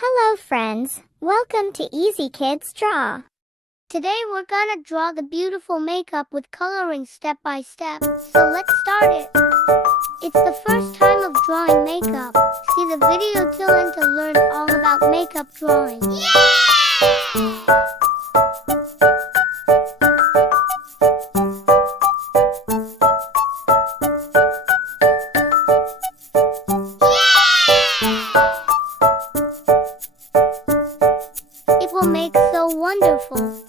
Hello friends, welcome to Easy Kids Draw. Today we're gonna draw the beautiful makeup with coloring step by step, so let's start it. It's the first time of drawing makeup. See the video till end to learn all about makeup drawing. Yay! It will make so wonderful.